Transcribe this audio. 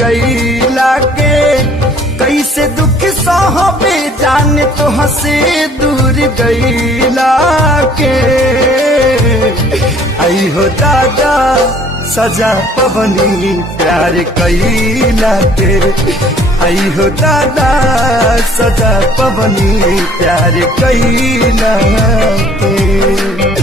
गईला के कैसे दुख सहबे जाने तो हंसे दूर गईला के। आई हो दादा सजा पवनी प्यार कैला के। आई हो दादा सजा पवनी प्यार कैला के।